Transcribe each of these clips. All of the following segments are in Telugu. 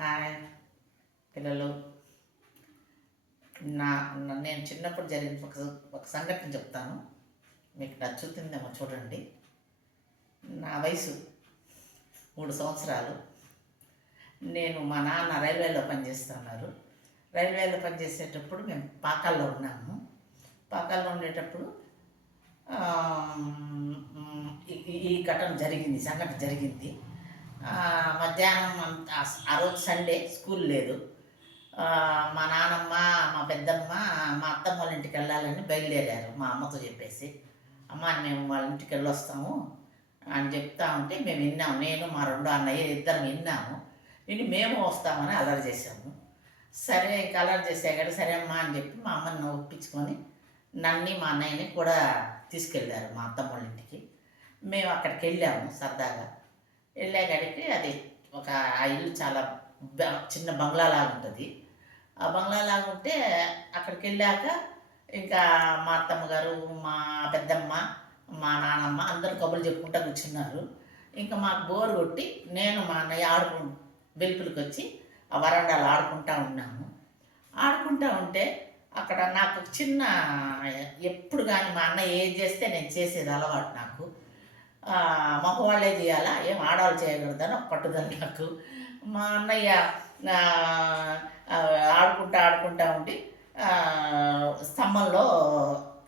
హాయ్ పిల్లలు. నా నేను చిన్నప్పుడు జరిగిన ఒక ఒక సంఘటన చెప్తాను. మీకు నచ్చుతుందేమో చూడండి. నా వయసు మూడు సంవత్సరాలు. నేను మా నాన్న రైల్వేలో పనిచేస్తున్నారు. రైల్వేలో పనిచేసేటప్పుడు మేము పాకాల్లో ఉన్నాము. పాకాల్లో ఉండేటప్పుడు ఈ- ఈ- ఘటన జరిగింది సంఘటన జరిగింది. మధ్యాహ్నం అంతా ఆ- రోజు సండే స్కూల్ లేదు. మా నాన్నమ్మ మా పెద్దమ్మ మా అత్తమ్మ వాళ్ళ ఇంటికి వెళ్ళాలని బయలుదేరారు మా అమ్మతో చెప్పేసి. అమ్మ మేము వాళ్ళ ఇంటికి వెళ్ళొస్తాము అని చెప్తా ఉంటే మేము విన్నాము. నేను మా రెండో అన్నయ్య ఇద్దరం విన్నాము. విని మేము వస్తామని అలర్ చేసాము సరే ఇంకా అలర్ చేసే కదా సరే అమ్మా అని చెప్పి మా అమ్మని ఒప్పించుకొని నన్ని మా అన్నయ్యని కూడా తీసుకెళ్ళారు మా అత్తమ్మ వాళ్ళ ఇంటికి. మేము అక్కడికి వెళ్ళాము సరదాగా. వెళ్ళేకాడికి అది ఒక ఆ ఇల్లు చాలా చిన్న చిన్న బంగ్లాలాగా ఉంటుంది ఆ బంగ్లాలాగా ఉంటే అక్కడికి వెళ్ళాక ఇంకా మా అత్తమ్మ గారు మా పెద్దమ్మ మా నాన్నమ్మ అందరు కబుర్లు చెప్పుకుంటా కూర్చున్నారు. ఇంకా మాకు బోరు కొట్టి నేను మా అన్నయ్య ఆడుకు వెలుపులకి వచ్చి ఆ వరండాలు ఆడుకుంటా ఉన్నాము. ఆడుకుంటా ఉంటే అక్కడ నాకు చిన్న ఎప్పుడు కానీ మా అన్నయ్య ఏం చేస్తే నేను చేసేది అలవాటు నాకు. మగవాళ్ళే చేయాలా? ఏం ఆడవాళ్ళు చేయకూడదని ఒక పట్టుదల నాకు. మా అన్నయ్య ఆడుకుంటా ఆడుకుంటా ఉండి స్తంభంలో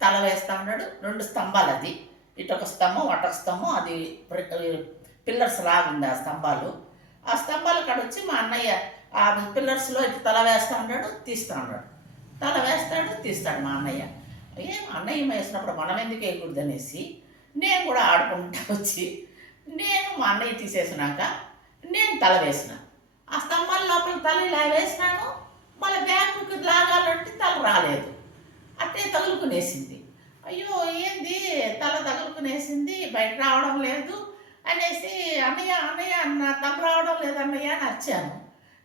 తల వేస్తా ఉన్నాడు. రెండు స్తంభాలు అది. ఇటు ఒక స్తంభం అటు ఒక స్తంభం అది పిల్లర్స్ లాగుంది ఆ స్తంభాలు. ఆ స్తంభాల కాడ వచ్చి మా అన్నయ్య ఆ పిల్లర్స్లో ఇటు తల వేస్తా ఉన్నాడు తీస్తా ఉన్నాడు. తల వేస్తాడు తీస్తాడు మా అన్నయ్య. ఏం అన్నయ్య వేసినప్పుడు మనం ఎందుకు వేయకూడదు అనేసి నేను కూడా ఆడుకుంటా వచ్చి నేను మా అన్నయ్య తీసేసినాక నేను తల వేసిన. ఆ స్తంభాల లోపల తల ఇలా వేసినాను మళ్ళీ బ్యాగ్కి లాగాలంటే తల రాలేదు. అట్టే తగులుకునేసింది. అయ్యో ఏంది? తల తగులుకునేసింది బయట రావడం లేదు అనేసి అన్నయ్య అన్నయ్య నా తల రావడం లేదు అన్నయ్య అని అరిచాను.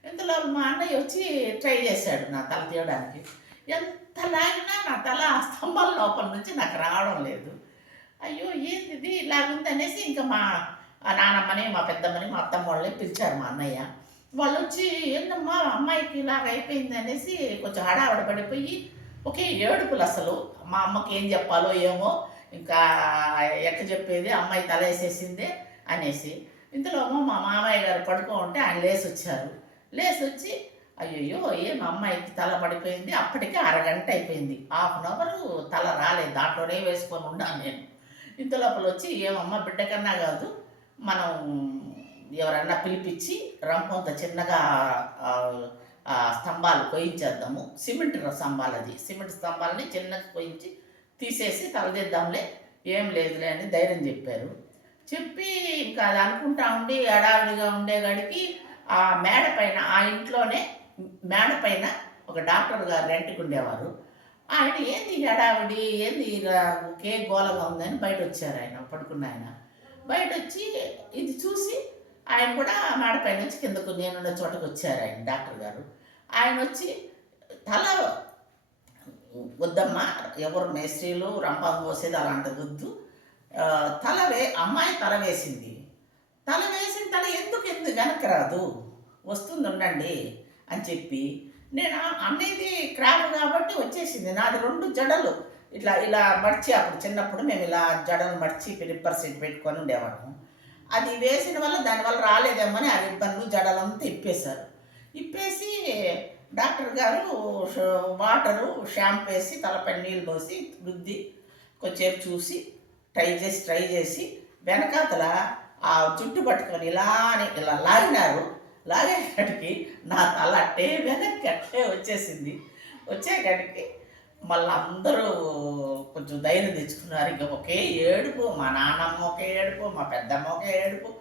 ఇంతలో మా అన్నయ్య వచ్చి ట్రై చేశాడు నా తల తీయడానికి. ఎంత లాగినా నా తల ఆ స్తంభాల లోపల నుంచి నాకు రావడం లేదు. అయ్యో ఏంది ఇది? ఇలాగుంది అనేసి ఇంకా మా నానమ్మని మా పెద్దమ్మని మా అత్తమ్మ వాళ్ళని పిలిచారు మా అన్నయ్య. వాళ్ళు వచ్చి ఏందమ్మా అమ్మాయికి ఇలాగ అయిపోయింది అనేసి కొంచెం హడావిడ పడిపోయి ఒకే ఏడుపులు అసలు. మా అమ్మకి ఏం చెప్పాలో ఏమో ఇంకా ఎట్ట చెప్పేది అమ్మాయి తలేసేసిందే అనేసి. ఇంతలో అమ్మ మా మామయ్య గారు పడుకో ఉంటే ఆయన లేసి వచ్చారు లేసి వచ్చి అయ్యయ్యో ఏం అమ్మాయికి తల పడిపోయింది? అప్పటికే అరగంట అయిపోయింది. హాఫ్ అన్ అవర్ తల రాలేదు. దాంట్లోనే వేసుకొని ఉన్నాను నేను. ఇంత లోపల వచ్చి ఏమమ్మ బిడ్డ కన్నా కాదు. మనం ఎవరన్నా పిలిపించి రంపంత చిన్నగా స్తంభాలు కొయించేద్దాము. సిమెంట్ స్తంభాలు అది. సిమెంట్ స్తంభాలని చిన్నగా కొయించి తీసేసి తలదిద్దాంలే. ఏం లేదులే అని ధైర్యం చెప్పారు. చెప్పి ఇంకా అది అనుకుంటా ఉండి అడావిడిగా ఉండేగాడికి ఆ మేడ పైన ఆ ఇంట్లోనే మేడ పైన ఒక డాక్టర్ గారు రెంట్కి ఉండేవారు. ఆయన ఏంది ఈ హడావిడి? ఏంది ఇలా ఒకే గోలగా ఉందని బయట వచ్చారు ఆయన పడుకున్న ఆయన. బయట వచ్చి ఇది చూసి ఆయన కూడా మాడపై నుంచి కిందకు నేనున్న చోటకు వచ్చారు ఆయన డాక్టర్ గారు. ఆయన వచ్చి తల వద్దమ్మా ఎవరు మేస్త్రీలు రంపం పోసేది అలాంటిది వద్దు. తల వే అమ్మాయి తల వేసింది. తల వేసిన తల ఎందుకు ఎందుకు వెనక్కి రాదు? వస్తుంది ఉండండి అని చెప్పి నేను ఆ- అన్నది కాబట్టి వచ్చేసింది. నాది రెండు జడలు. ఇట్లా ఇలా మడిచి అప్పుడు చిన్నప్పుడు మేము ఇలా జడలు మడిచి రిబ్బర్ సెట్ పెట్టుకొని ఉండేవాళ్ళము అది వేసిన వల్ల దానివల్ల రాలేదేమని ఆ రిబ్బన్లు జడలంతా ఇప్పేశారు. ఇప్పేసి డాక్టర్ గారు వాటరు షాంపూ వేసి తలపై నీళ్ళు పోసి రుద్ది కొంచెంసేపు చూసి ట్రై చేసి ట్రై చేసి వెనకాతల ఆ జుట్టు పట్టుకొని ఇలానే ఇలా లాగినారు. లాగేకాడికి నా తల అట్టే వెనక్కి అట్టే వచ్చేసింది. వచ్చేకాడికి మళ్ళీ అందరూ కొంచెం ధైర్యం తెచ్చుకున్నారు. ఇంకా ఒకే ఏడుపు మా నాన్నమ్మ ఒకే ఏడుపు మా పెద్దమ్మ ఒకే ఏడుపు.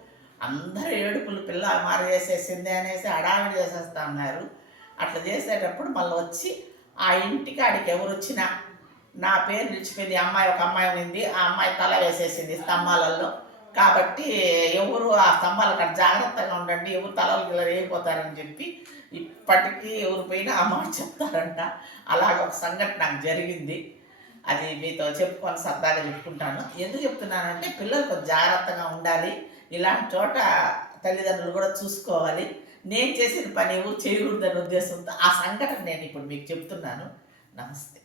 అందరు ఏడుపులు పిల్ల మారేసేసింది అనేసి హడావిడి చేసేస్తా అన్నారు. అట్లా చేసేటప్పుడు మళ్ళీ వచ్చి ఆ ఇంటికి ఆడికి ఎవరు వచ్చినా నా పేరు నిలిచిపోయింది. అమ్మాయి ఒక అమ్మాయి ఉంది. ఆ అమ్మాయి తల వేసేసింది స్తంభాలలో కాబట్టి ఎవరు ఆ స్తంభాల కాడ జాగ్రత్తగా ఉండండి ఎవరు తలలు ఇలా వేయిపోతారని చెప్పి ఇప్పటికీ ఎవరు పోయినా ఆ మాట చెప్తారంట. అలాగ ఒక సంఘటన నాకు జరిగింది. అది మీతో చెప్పుకొని సరదాగా చెప్పుకుంటాను. ఎందుకు చెప్తున్నానంటే పిల్లలు కొంచెం జాగ్రత్తగా ఉండాలి. ఇలాంటి చోట తల్లిదండ్రులు కూడా చూసుకోవాలి. నేను చేసిన పని ఎవరు చేయకూడదనే ఉద్దేశంతో ఆ సంఘటన నేను ఇప్పుడు మీకు చెప్తున్నాను. నమస్తే.